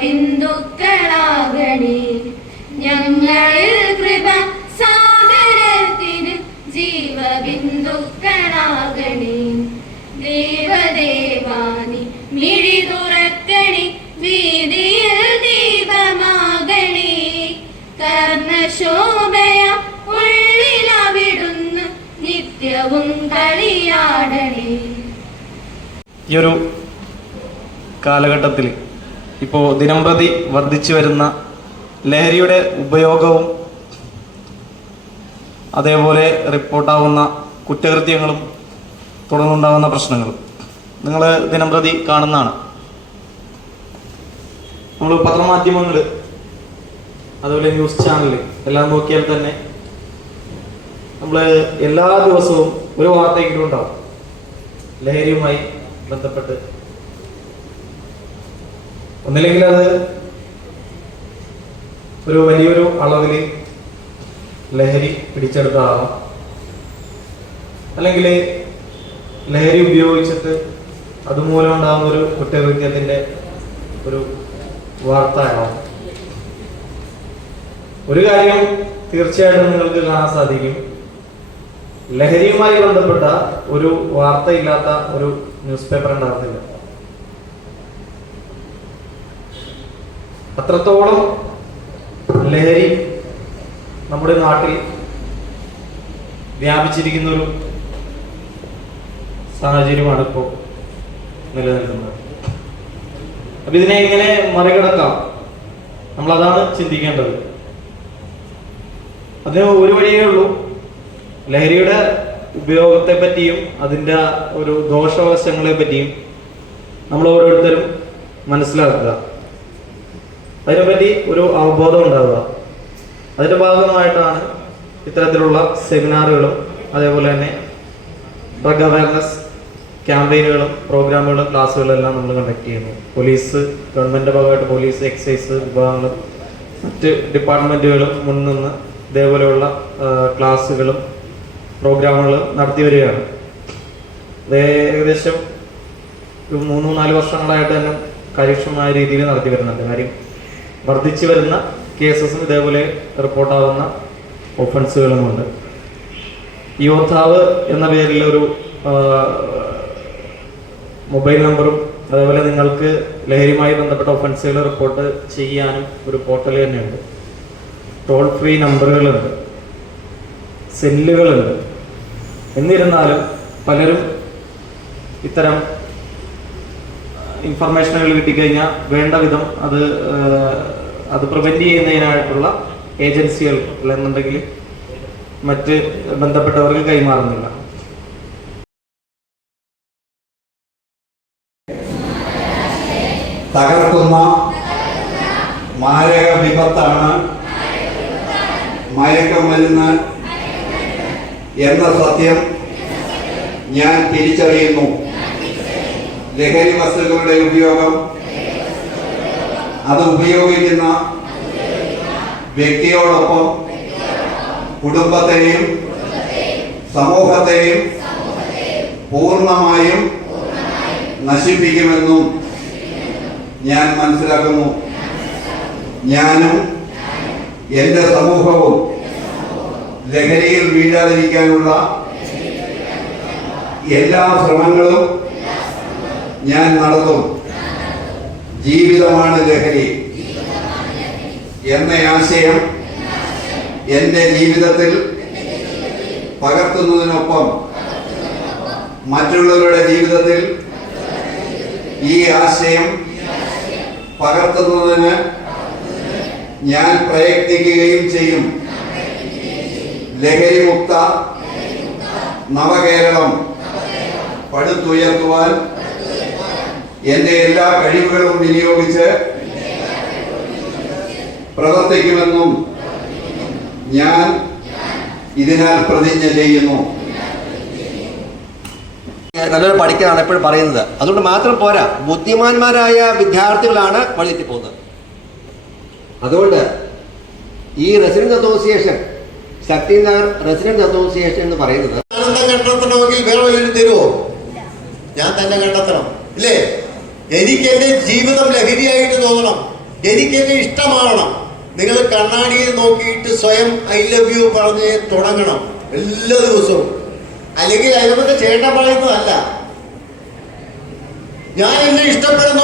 ബിന്ദുക്കളാകണി. ഞങ്ങളിൽ കൃപ സാഗരത്തിന് ജീവ ബിന്ദുക്കളാകണി ദേവദേവാനി മിഴി തുറക്കണി വീതിയിൽ ദീപമാകണി. കർണശോഭയ ഉള്ളിലവിടുന്നു നിത്യവും കളിയാടണി. ഈ ഒരു കാലഘട്ടത്തിൽ ഇപ്പോൾ ദിനംപ്രതി വർദ്ധിച്ചു വരുന്ന ലഹരിയുടെ ഉപയോഗവും അതേപോലെ റിപ്പോർട്ടാവുന്ന കുറ്റകൃത്യങ്ങളും തുടർന്നുണ്ടാകുന്ന പ്രശ്നങ്ങളും നിങ്ങൾ ദിനംപ്രതി കാണുന്നതാണ്. നമ്മൾ പത്രമാധ്യമങ്ങൾ അതുപോലെ ന്യൂസ് ചാനൽ എല്ലാം നോക്കിയാൽ തന്നെ നമ്മൾ എല്ലാ ദിവസവും ഒരു വാർത്തയെങ്കിലും ഉണ്ടാവും ലഹരിയുമായി ബന്ധപ്പെട്ട് ഒന്നില്ലെങ്കിൽ അത് ഒരു വലിയൊരു അളവിൽ ലഹരി പിടിച്ചെടുത്തതാവാം അല്ലെങ്കിൽ ലഹരി ഉപയോഗിച്ചിട്ട് അതുമൂലം ഉണ്ടാകുന്ന ഒരു കുറ്റകൃത്യത്തിന്റെ ഒരു വാർത്ത ആവാം. ഒരു കാര്യം തീർച്ചയായിട്ടും നിങ്ങൾക്ക് കാണാൻ സാധിക്കും. ലഹരിയുമായി ബന്ധപ്പെട്ട ഒരു വാർത്തയില്ലാത്ത ഒരു ന്യൂസ് പേപ്പർ ഉണ്ടാകത്തില്ല. അത്രത്തോളം ലഹരി നമ്മുടെ നാട്ടിൽ വ്യാപിച്ചിരിക്കുന്ന ഒരു സാഹചര്യമാണ് ഇപ്പോൾ നിലനിൽക്കുന്നത്. അപ്പൊ ഇതിനെ എങ്ങനെ മറികടക്കാം? നമ്മൾ അതാണ് ചിന്തിക്കേണ്ടത്. അതിന് ഒരു വഴിയേ ഉള്ളൂ. ലഹരിയുടെ ഉപയോഗത്തെ പറ്റിയും അതിന്റെ ഒരു ദോഷവശങ്ങളെ പറ്റിയും നമ്മൾ ഓരോരുത്തരും മനസ്സിലാക്കുക. അതിനെപ്പറ്റി ഒരു അവബോധം ഉണ്ടാവുക. അതിന്റെ ഭാഗമായിട്ടാണ് ഇത്തരത്തിലുള്ള സെമിനാറുകളും അതേപോലെ തന്നെ ഡ്രഗ് അവയർനെസ് ക്യാമ്പയിനുകളും പ്രോഗ്രാമുകളും ക്ലാസ്സുകളും എല്ലാം നമ്മൾ കണ്ടക്ട് ചെയ്യുന്നു. പോലീസ് ഗവൺമെന്റിന്റെ ഭാഗമായിട്ട് പോലീസ് എക്സൈസ് വിഭാഗങ്ങളും മറ്റ് ഡിപ്പാർട്ട്മെന്റുകളും മുൻനിന്ന് ഇതേപോലെയുള്ള ക്ലാസ്സുകളും പ്രോഗ്രാമുകളും നടത്തി വരികയാണ്. ഏകദേശം മൂന്ന് നാല് വർഷങ്ങളായിട്ട് തന്നെ കാര്യക്ഷമമായ രീതിയിൽ നടത്തി വരുന്നുണ്ട്. കാര്യം വർദ്ധിച്ചു വരുന്ന കേസസും ഇതേപോലെ റിപ്പോർട്ടാവുന്ന ഒഫൻസുകളുമുണ്ട് യോദ്ധാവ് എന്ന പേരിൽ ഒരു മൊബൈൽ നമ്പറും അതേപോലെ നിങ്ങൾക്ക് ലഹരിയുമായി ബന്ധപ്പെട്ട ഒഫൻസുകൾ റിപ്പോർട്ട് ചെയ്യാനും ഒരു പോർട്ടൽ തന്നെയുണ്ട്. ടോൾ ഫ്രീ നമ്പറുകളുണ്ട്. സെല്ലുകളുണ്ട്. എന്നിരുന്നാലും പലരും ഇത്തരം ഇൻഫർമേഷനുകൾ കിട്ടിക്കഴിഞ്ഞാൽ വേണ്ട വിധം അത് അത് പ്രിവെന്റ് ചെയ്യുന്നതിനായിട്ടുള്ള ഏജൻസികൾ അല്ലെന്നുണ്ടെങ്കിൽ മറ്റ് ബന്ധപ്പെട്ടവർക്ക് കൈമാറുന്നില്ല. തകർക്കുന്ന മാരക വിപത്താണ് മയക്കമരുന്ന് എന്ന സത്യം ഞാൻ തിരിച്ചറിയുന്നു. ലഹരി വസ്തുക്കളുടെ ഉപയോഗം. അത് ഉപയോഗിക്കുന്ന വ്യക്തിയോടൊപ്പം കുടുംബത്തെയും സമൂഹത്തെയും പൂർണമായും നശിപ്പിക്കുമെന്നും ഞാൻ മനസ്സിലാക്കുന്നു. ഞാനും എന്റെ സമൂഹവും ലഹരിയിൽ വീഴാതിരിക്കാനുള്ള എല്ലാ ശ്രമങ്ങളും ഞാൻ നടന്നു. ജീവിതമാണ് ലഹരി. എന്ന ആശയം എന്റെ ജീവിതത്തിൽ പകർത്തുന്നതിനൊപ്പം മറ്റുള്ളവരുടെ ജീവിതത്തിൽ ഈ ആശയം പകർത്തുന്നതിന് ഞാൻ പ്രയത്നിക്കുകയും ചെയ്യും. ലഹരിമുക്ത നവകേരളം പടുത്തുയർത്തുവാൻ എന്റെ എല്ലാ കഴിവുകളും വിനിയോഗിച്ച് പ്രവർത്തിക്കുമെന്നും ഞാൻ ഇതിനാൽ പ്രതിജ്ഞ ചെയ്യുന്നു. നല്ലൊരു പഠിക്കാനാണ് എപ്പോഴും പറയുന്നത്. അതുകൊണ്ട് മാത്രം പോരാ. ബുദ്ധിമാന്മാരായ വിദ്യാർത്ഥികളാണ് വഴിയെത്തി പോകുന്നത്. അതുകൊണ്ട് ഈ റെസിഡന്റ് അസോസിയേഷൻ ശക്തിനാർ റെസിഡന്റ് അസോസിയേഷൻ എന്ന് പറയുന്നത് ഞാൻ തന്നെ കണ്ടെത്തണം. ഇല്ലേ? എനിക്ക് എന്റെ ജീവിതം ലഹരിയായിട്ട് തോന്നണം. എനിക്ക് എന്നെ നിങ്ങൾ കണ്ണാടിയിൽ നോക്കിയിട്ട് സ്വയം ഐ ലവ് യു പറഞ്ഞ് തുടങ്ങണം. എല്ലാ ദിവസവും. അല്ലെങ്കിൽ അതിനകത്ത് ചേട്ടൻ പറയുന്നതല്ല. ഞാൻ എന്നെ ഇഷ്ടപ്പെടുന്നു